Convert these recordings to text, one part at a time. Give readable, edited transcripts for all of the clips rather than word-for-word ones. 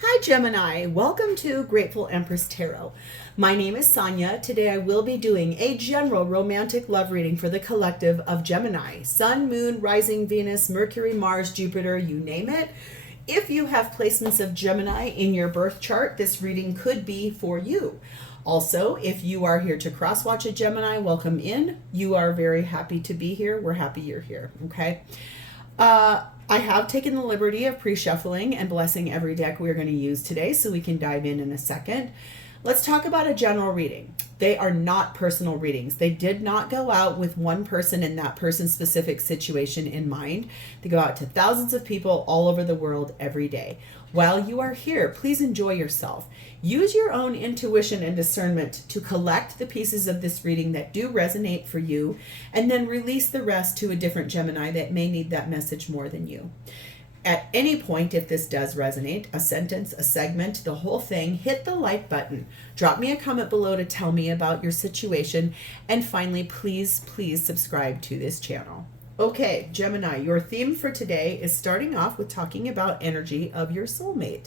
Hi Gemini, welcome to Grateful Empress Tarot. My name is Sonia. Today I will be doing a general romantic love reading for the collective of Gemini. Sun, Moon, Rising, Venus, Mercury, Mars, Jupiter, you name it. If you have placements of Gemini in your birth chart, this reading could be for you. Also, if you are here to cross-watch a Gemini, welcome in. You are very happy to be here. We're happy you're here, okay? I have taken the liberty of pre-shuffling and blessing every deck we're going to use today, so we can dive in a second. Let's talk about a general reading. They are not personal readings. They did not go out with one person and that person's specific situation in mind. They go out to thousands of people all over the world every day. While you are here, please enjoy yourself. Use your own intuition and discernment to collect the pieces of this reading that do resonate for you, and then release the rest to a different Gemini that may need that message more than you. At any point, if this does resonate, a sentence, a segment, the whole thing, hit the like button. Drop me a comment below to tell me about your situation. And finally, please subscribe to this channel. Okay, Gemini, your theme for today is starting off with talking about energy of your soulmate.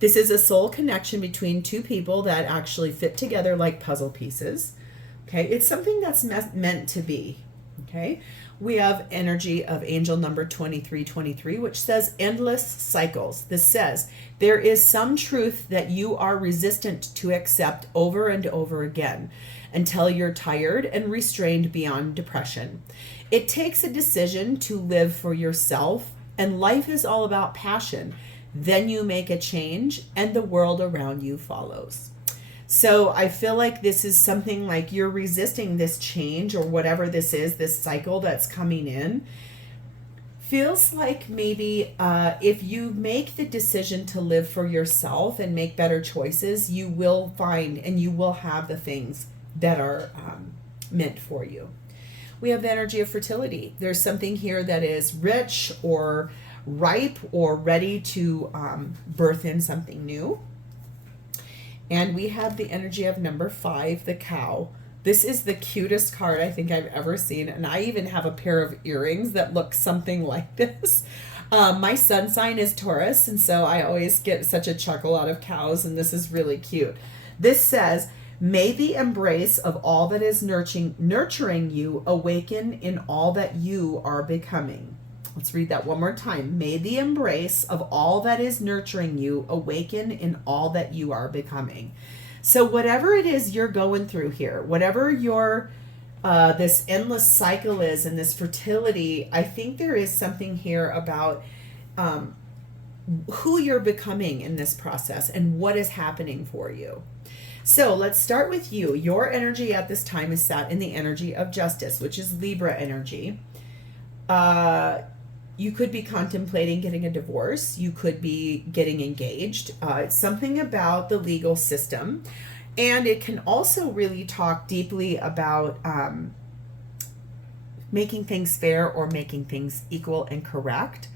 This is a soul connection between two people that actually fit together like puzzle pieces. Okay, it's something that's meant to be. Okay, we have energy of angel number 2323, which says endless cycles. This says there is some truth that you are resistant to accept over and over again until you're tired and restrained beyond depression. It takes a decision to live for yourself, and life is all about passion. Then you make a change and the world around you follows. So I feel like this is something like you're resisting this change or whatever this is, this cycle that's coming in. Feels like maybe if you make the decision to live for yourself and make better choices, you will find and you will have the things that are meant for you. We have the energy of fertility. There's something here that is rich or ripe or ready to birth in something new. And we have the energy of number 5, the cow. This is the cutest card I think I've ever seen. And I even have a pair of earrings that look something like this. My sun sign is Taurus, and so I always get such a chuckle out of cows, and this is really cute. This says, may the embrace of all that is nurturing you awaken in all that you are becoming. Let's read that one more time. May the embrace of all that is nurturing you awaken in all that you are becoming. So whatever it is you're going through here, whatever your this endless cycle is and this fertility, I think there is something here about who you're becoming in this process and what is happening for you. So let's start with you. Your energy at this time is sat in the energy of justice, which is Libra energy. You could be contemplating getting a divorce. You could be getting engaged. It's something about the legal system. And it can also really talk deeply about making things fair or making things equal and correct.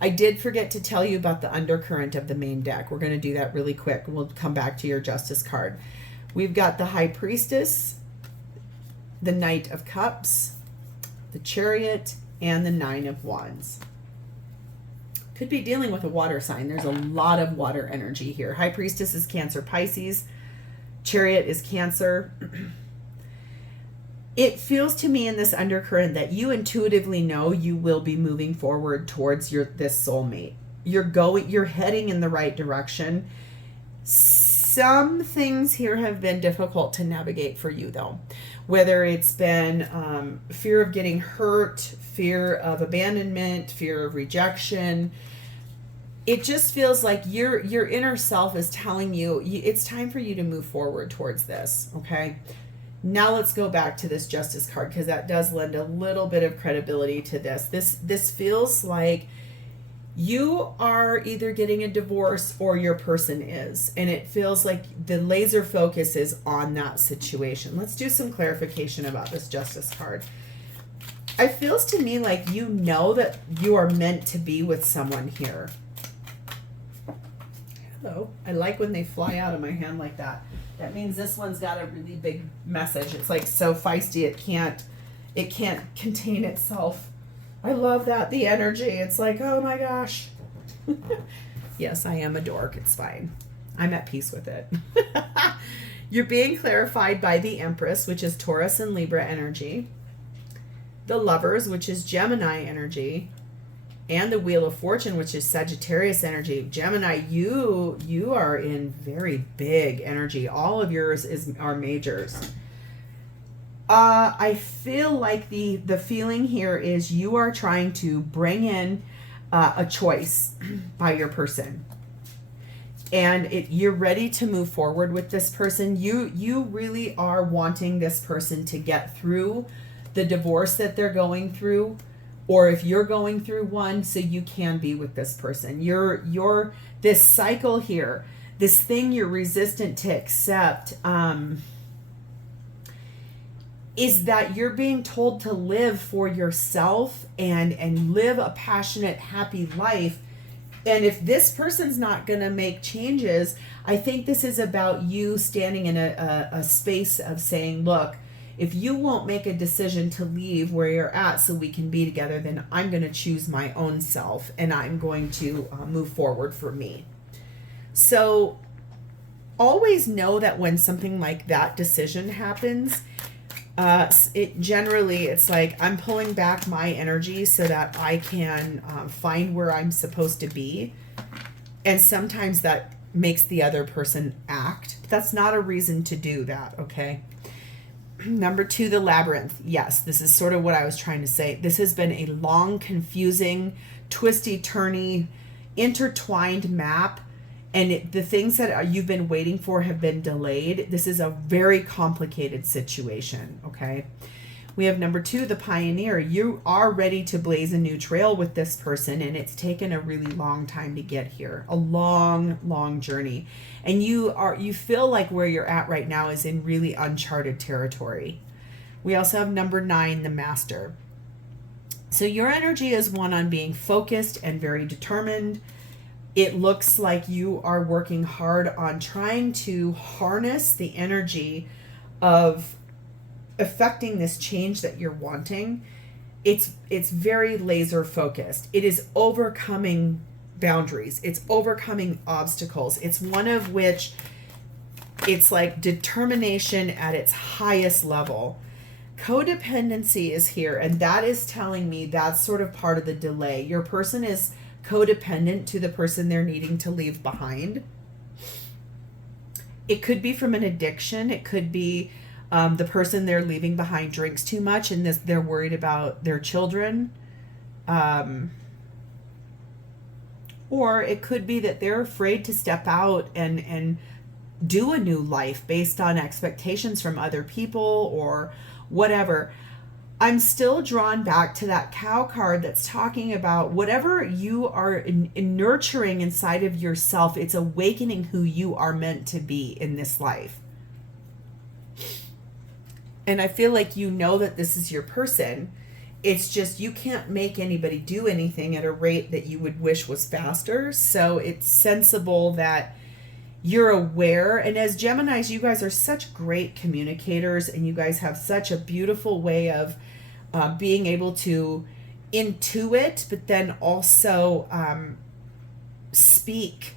I did forget to tell you about the undercurrent of the main deck. We're going to do that really quick. We'll come back to your Justice card. We've got the High Priestess, the Knight of Cups, the Chariot, and the 9 of Wands. Could be dealing with a water sign. There's a lot of water energy here. High Priestess is Cancer, Pisces. Chariot is Cancer. It feels to me in this undercurrent that you intuitively know you will be moving forward towards this soulmate. You're heading in the right direction. Some things here have been difficult to navigate for you though. Whether it's been fear of getting hurt, fear of abandonment, fear of rejection. It just feels like your inner self is telling you it's time for you to move forward towards this, okay? Now let's go back to this Justice card because that does lend a little bit of credibility to this. This feels like you are either getting a divorce or your person is. And it feels like the laser focus is on that situation. Let's do some clarification about this Justice card. It feels to me like you know that you are meant to be with someone here. Hello. I like when they fly out of my hand like that. That means this one's got a really big message. It's like so feisty it can't contain itself. I love that, the energy. It's like, oh my gosh. Yes, I am a dork. It's fine. I'm at peace with it. You're being clarified by the Empress, which is Taurus and Libra energy. The Lovers, which is Gemini energy. And the Wheel of Fortune, which is Sagittarius energy. Gemini, you are in very big energy. All of yours are majors. I feel like the feeling here is you are trying to bring in a choice by your person. And you're ready to move forward with this person. You really are wanting this person to get through the divorce that they're going through, or if you're going through one, so you can be with this person. You're this cycle here, this thing you're resistant to accept, is that you're being told to live for yourself and live a passionate, happy life. And if this person's not going to make changes, I think this is about you standing in a space of saying, look, if you won't make a decision to leave where you're at so we can be together, then I'm going to choose my own self and I'm going to move forward for me. So always know that when something like that decision happens, it's like I'm pulling back my energy so that I can find where I'm supposed to be. And sometimes that makes the other person act. But that's not a reason to do that, okay? Number 2, the Labyrinth. Yes, this is sort of what I was trying to say. This has been a long, confusing, twisty, turny, intertwined map. And the things that you've been waiting for have been delayed. This is a very complicated situation, okay? We have number 2, the Pioneer. You are ready to blaze a new trail with this person, and it's taken a really long time to get here. A long, long journey. And you feel like where you're at right now is in really uncharted territory. We also have number 9, the Master. So your energy is one on being focused and very determined. It looks like you are working hard on trying to harness the energy of affecting this change that you're wanting. It's very laser focused. It is overcoming boundaries. It's overcoming obstacles. It's one of which it's like determination at its highest level. Codependency is here, and that is telling me that's sort of part of the delay. Your person is codependent to the person they're needing to leave behind. It could be from an addiction. It could be the person they're leaving behind drinks too much and they're worried about their children. Or it could be that they're afraid to step out and do a new life based on expectations from other people or whatever. I'm still drawn back to that cow card that's talking about whatever you are in nurturing inside of yourself, it's awakening who you are meant to be in this life. And I feel like you know that this is your person. It's just you can't make anybody do anything at a rate that you would wish was faster. So it's sensible that you're aware. And as Geminis, you guys are such great communicators and you guys have such a beautiful way of being able to intuit, but then also speak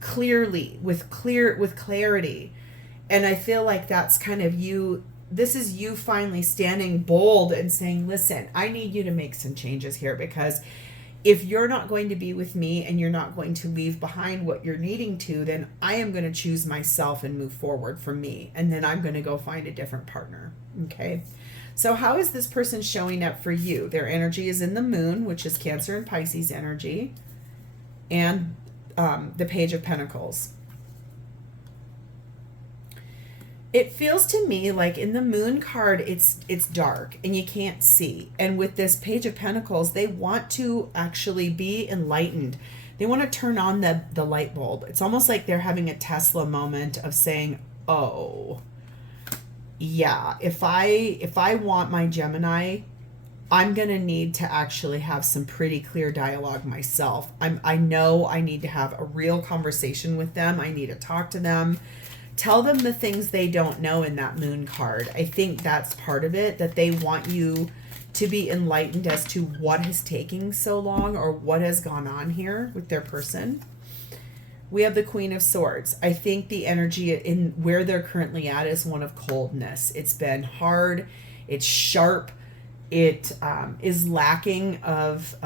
clearly with clarity. And I feel like that's kind of you. This is you finally standing bold and saying, listen, I need you to make some changes here, because if you're not going to be with me and you're not going to leave behind what you're needing to, then I am going to choose myself and move forward for me. And then I'm going to go find a different partner. Okay. So how is this person showing up for you? Their energy is in the Moon, which is Cancer and Pisces energy, and the Page of Pentacles. It feels to me like in the Moon card, it's dark and you can't see. And with this Page of Pentacles, they want to actually be enlightened. They want to turn on the light bulb. It's almost like they're having a Tesla moment of saying, oh, yeah, if I want my Gemini, I'm going to need to actually have some pretty clear dialogue myself. I know I need to have a real conversation with them. I need to talk to them. Tell them the things they don't know in that Moon card. I think that's part of it, that they want you to be enlightened as to what is taking so long or what has gone on here with their person. we have the Queen of Swords. I think the energy in where they're currently at is one of coldness. It's been hard. It's sharp. It is lacking of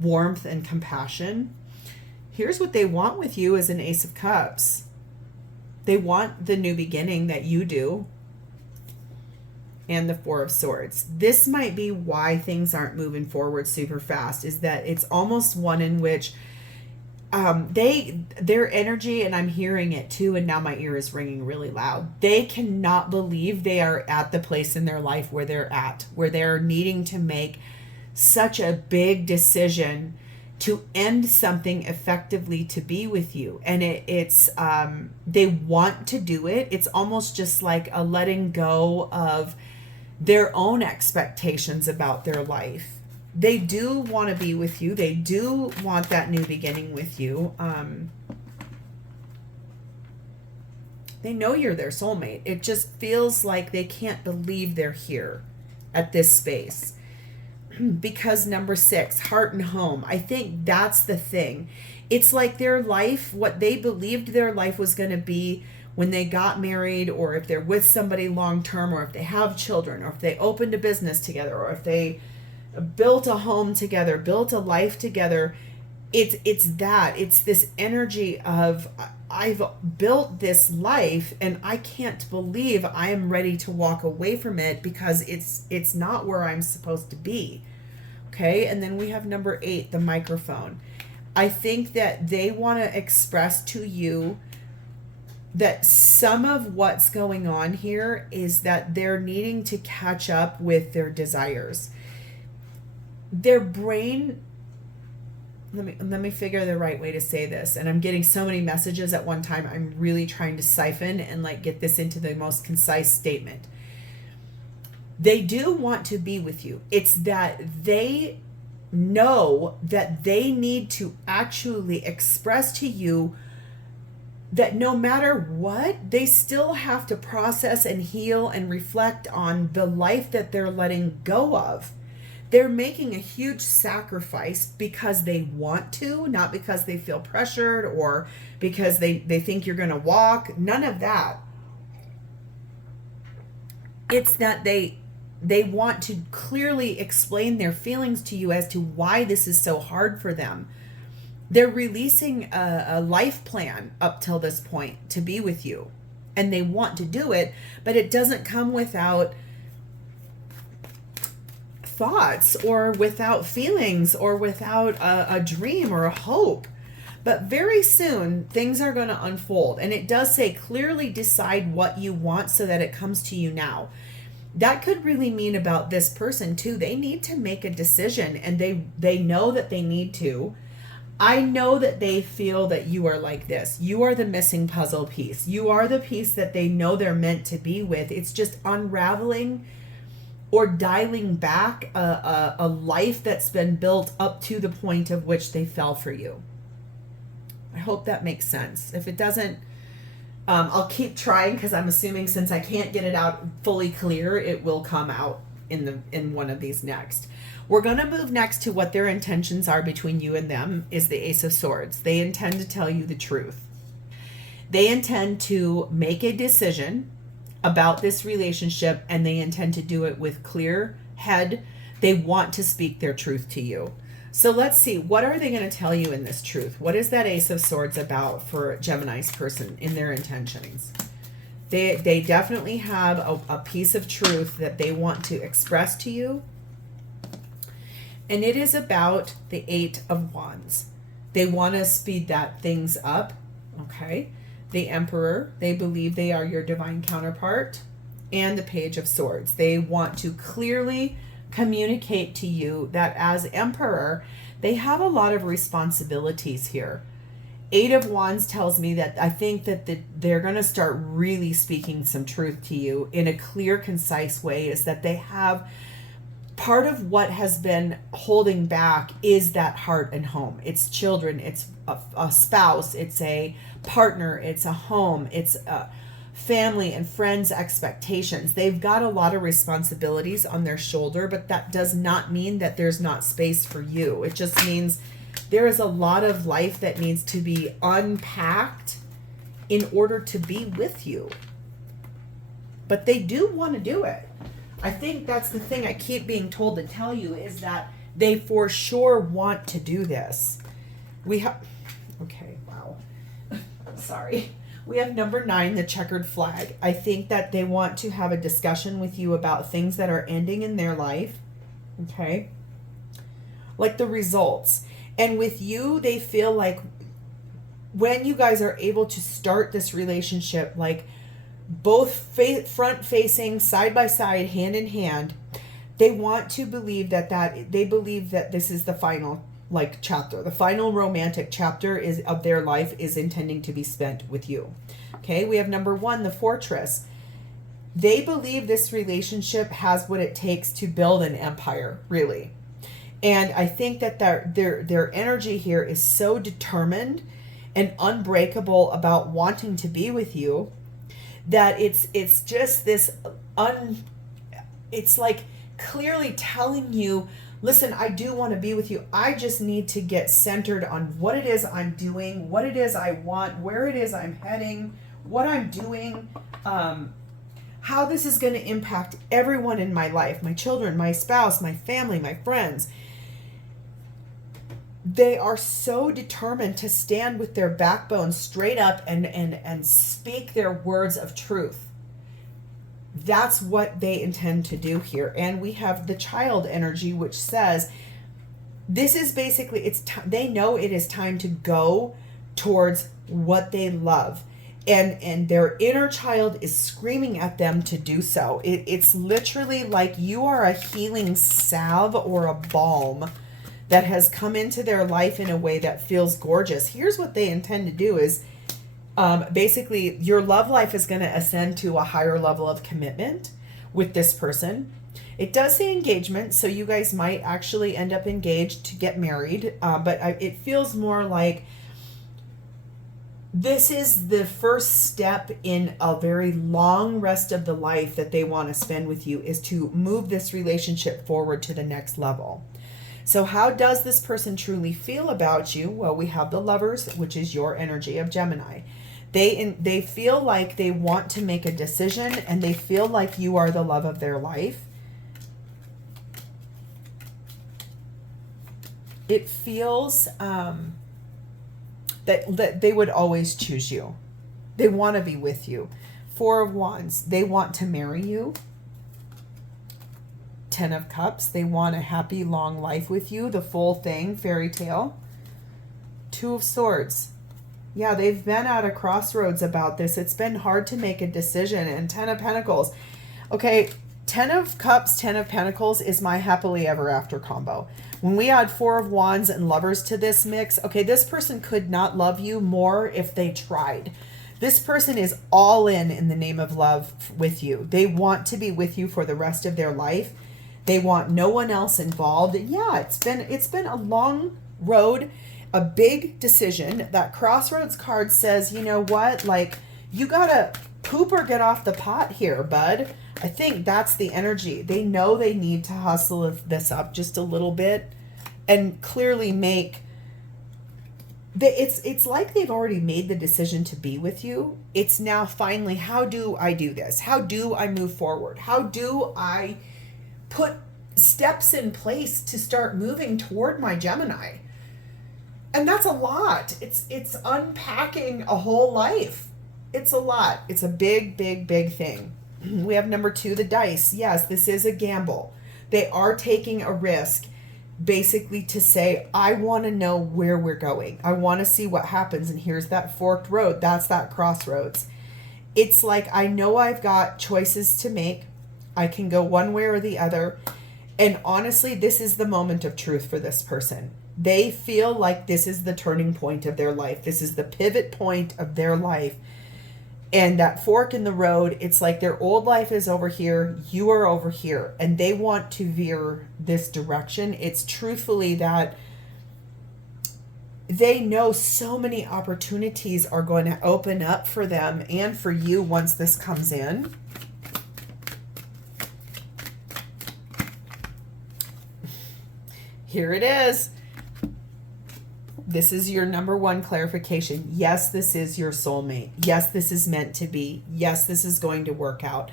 warmth and compassion. Here's what they want with you as an Ace of Cups. They want the new beginning that you do. And the Four of Swords. This might be why things aren't moving forward super fast, is that it's almost one in which their energy, and I'm hearing it too, and now my ear is ringing really loud. They cannot believe they are at the place in their life where they're at, where they're needing to make such a big decision to end something effectively to be with you. And it's they want to do it. It's almost just like a letting go of their own expectations about their life. They do want to be with you. They do want that new beginning with you. They know you're their soulmate. It just feels like they can't believe they're here at this space. Because number 6, heart and home. I think that's the thing. It's like their life, what they believed their life was going to be when they got married, or if they're with somebody long term, or if they have children, or if they opened a business together, or if they built a home together, built a life together. It's this energy of, I've built this life and I can't believe I am ready to walk away from it because it's not where I'm supposed to be. Okay, and then we have number 8, the microphone. I think that they want to express to you that some of what's going on here is that they're needing to catch up with their desires. Their brain, let me figure the right way to say this. And I'm getting so many messages at one time. I'm really trying to siphon and like get this into the most concise statement. They do want to be with you. It's that they know that they need to actually express to you that no matter what, they still have to process and heal and reflect on the life that they're letting go of. They're making a huge sacrifice because they want to, not because they feel pressured or because they think you're going to walk. None of that. It's that they want to clearly explain their feelings to you as to why this is so hard for them. They're releasing a life plan up till this point to be with you. And they want to do it, but it doesn't come without thoughts or without feelings or without a dream or a hope. But very soon things are going to unfold. And it does say clearly decide what you want so that it comes to you now. That could really mean about this person too. They need to make a decision, and they know that they need to. I know that they feel that you are like this. You are the missing puzzle piece. You are the piece that they know they're meant to be with. It's just unraveling or dialing back a life that's been built up to the point of which they fell for you. I hope that makes sense. If it doesn't, I'll keep trying, because I'm assuming since I can't get it out fully clear, it will come out in one of these next. We're going to move next to what their intentions are between you and them is the Ace of Swords. They intend to tell you the truth. They intend to make a decision about this relationship, and they intend to do it with clear head. They want to speak their truth to you. So let's see, what are they going to tell you in this truth? What is that Ace of Swords about for Gemini's person in their intentions? They definitely have a piece of truth that they want to express to you. And it is about the 8 of Wands. They want to speed that things up. Okay. The Emperor, they believe they are your divine counterpart. And the Page of Swords. They want to clearly communicate to you that as Emperor, they have a lot of responsibilities here. 8 of Wands tells me that I think that they're going to start really speaking some truth to you in a clear, concise way, is that they have part of what has been holding back is that heart and home. It's children, it's a spouse, it's a partner, it's a home, it's a family and friends' expectations. They've got a lot of responsibilities on their shoulder, but that does not mean that there's not space for you. It just means There is a lot of life that needs to be unpacked in order to be with you. But they do want to do it. I think that's the thing I keep being told to tell you, is that they for sure want to do this. We have, okay, wow. Sorry. We have number 9, the checkered flag. I think that they want to have a discussion with you about things that are ending in their life. Okay. Like the results. And with you, they feel like when you guys are able to start this relationship, like both front facing, side by side, hand in hand, they want to believe they believe that this is the final chapter. The final romantic chapter of their life is intending to be spent with you. Okay, we have number 1, the fortress. They believe this relationship has what it takes to build an empire, really. And I think that their energy here is so determined and unbreakable about wanting to be with you that it's just this it's like clearly telling you, listen, I do want to be with you. I just need to get centered on what it is I'm doing, what it is I want, where it is I'm heading, what I'm doing, how this is going to impact everyone in my life, my children, my spouse, my family, my friends. They are so determined to stand with their backbone straight up and speak their words of truth. That's what they intend to do here. And we have the child energy, which says this is basically, they know it is time to go towards what they love. And their inner child is screaming at them to do so. It's literally like you are a healing salve or a balm that has come into their life in a way that feels gorgeous. Here's what they intend to do is, basically, your love life is going to ascend to a higher level of commitment with this person. It does say engagement, so you guys might actually end up engaged to get married, but it feels more like this is the first step in a very long rest of the life that they want to spend with you, is to move this relationship forward to the next level. So how does this person truly feel about you? Well, we have the Lovers, which is your energy of Gemini. They feel like they want to make a decision, and they feel like you are the love of their life. It feels that they would always choose you. They want to be with you. 4 of Wands, they want to marry you. 10 of Cups, they want a happy long life with you, the full thing, fairy tale. 2 of Swords. Yeah, they've been at a crossroads about this. It's been hard to make a decision. And 10 of Pentacles. Okay, 10 of Cups, 10 of Pentacles is my happily ever after combo. When we add 4 of Wands and Lovers to this mix, okay, this person could not love you more if they tried. This person is all in the name of love with you. They want to be with you for the rest of their life. They want no one else involved. And yeah, it's been a long road, a big decision. That Crossroads card says, you know what, like, you gotta poop or get off the pot here, bud. I think that's the energy. They know they need to hustle this up just a little bit and clearly make it's like they've already made the decision to be with you. It's now finally, how do I do this? How do I move forward? How do I put steps in place to start moving toward my Gemini? And that's a lot. It's unpacking a whole life. It's a lot. It's a big, big, big thing. We have number 2, the dice. Yes, this is a gamble. They are taking a risk, basically to say, I want to know where we're going. I want to see what happens. And here's that forked road. That's that crossroads. It's like, I know I've got choices to make. I can go one way or the other. And honestly, this is the moment of truth for this person. They feel like this is the turning point of their life. This is the pivot point of their life. And that fork in the road, it's like their old life is over here, you are over here, and they want to veer this direction. It's truthfully that they know so many opportunities are going to open up for them and for you once this comes in. Here it is. This is your number one clarification. Yes, this is your soulmate. Yes, this is meant to be. Yes, this is going to work out.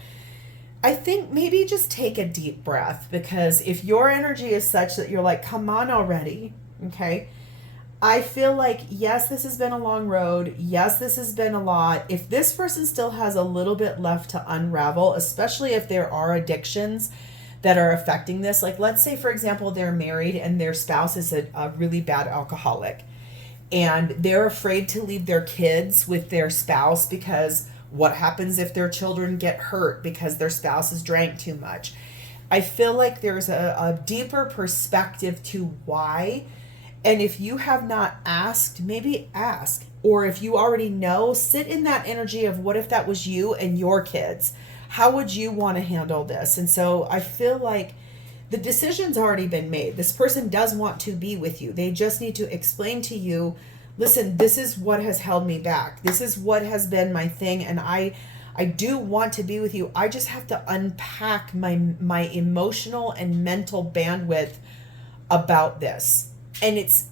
I think maybe just take a deep breath, because if your energy is such that you're like, come on already, okay? I feel like, yes, this has been a long road. Yes, this has been a lot. If this person still has a little bit left to unravel, especially if there are addictions that are affecting this, like let's say, for example, they're married and their spouse is a really bad alcoholic, and they're afraid to leave their kids with their spouse because what happens if their children get hurt because their spouse has drank too much? I feel like there's a deeper perspective to why. And if you have not asked, maybe ask. Or if you already know, sit in that energy of what if that was you and your kids? How would you want to handle this? And so I feel like the decision's already been made. This person does want to be with you. They just need to explain to you, listen, this is what has held me back. This is what has been my thing. And I do want to be with you. I just have to unpack my emotional and mental bandwidth about this. And it's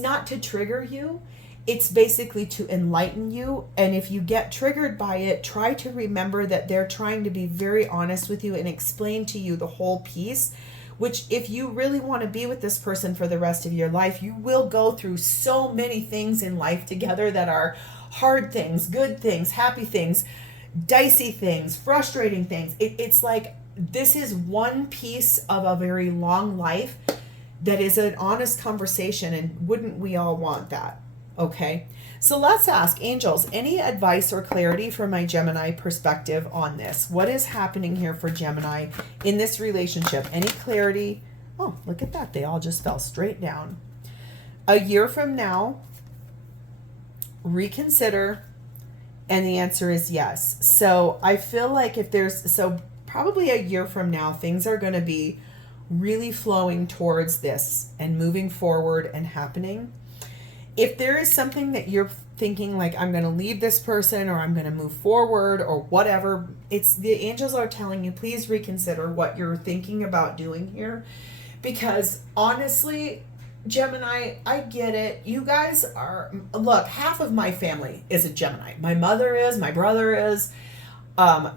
not to trigger you. It's basically to enlighten you. And if you get triggered by it, try to remember that they're trying to be very honest with you and explain to you the whole piece, which if you really want to be with this person for the rest of your life, you will go through so many things in life together that are hard things, good things, happy things, dicey things, frustrating things. It's like this is one piece of a very long life that is an honest conversation, and wouldn't we all want that? Okay, so let's ask angels, any advice or clarity from my Gemini perspective on this? What is happening here for Gemini in this relationship? Any clarity? Oh, look at that. They all just fell straight down. A year from now, reconsider, and the answer is yes. So I feel like probably a year from now, things are going to be really flowing towards this and moving forward and happening. If there is something that you're thinking like, I'm going to leave this person or I'm going to move forward or whatever, it's the angels are telling you, please reconsider what you're thinking about doing here. Because honestly, Gemini, I get it. You guys are, look, half of my family is a Gemini. My mother is, my brother is.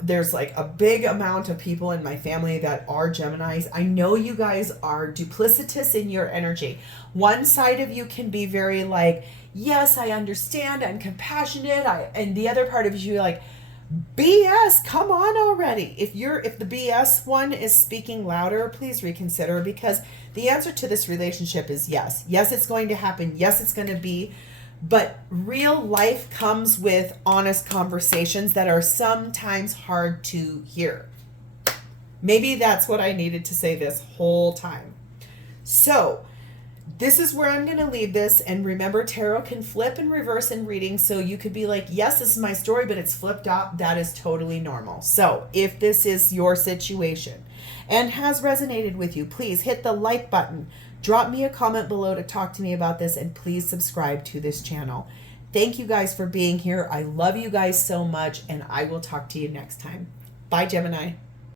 There's like a big amount of people in my family that are Geminis. I know you guys are duplicitous in your energy. One side of you can be very like, yes, I understand, I'm compassionate. And the other part of you like, BS, come on already. If the BS one is speaking louder, please reconsider, because the answer to this relationship is yes. Yes, it's going to happen. Yes, it's going to be. But real life comes with honest conversations that are sometimes hard to hear. Maybe that's what I needed to say this whole time. So this is where I'm going to leave this. And remember, tarot can flip and reverse in readings. So you could be like, yes, this is my story, but it's flipped out. That is totally normal. So if this is your situation and has resonated with you, please hit the like button. Drop me a comment below to talk to me about this, and please subscribe to this channel. Thank you guys for being here. I love you guys so much, and I will talk to you next time. Bye, Gemini.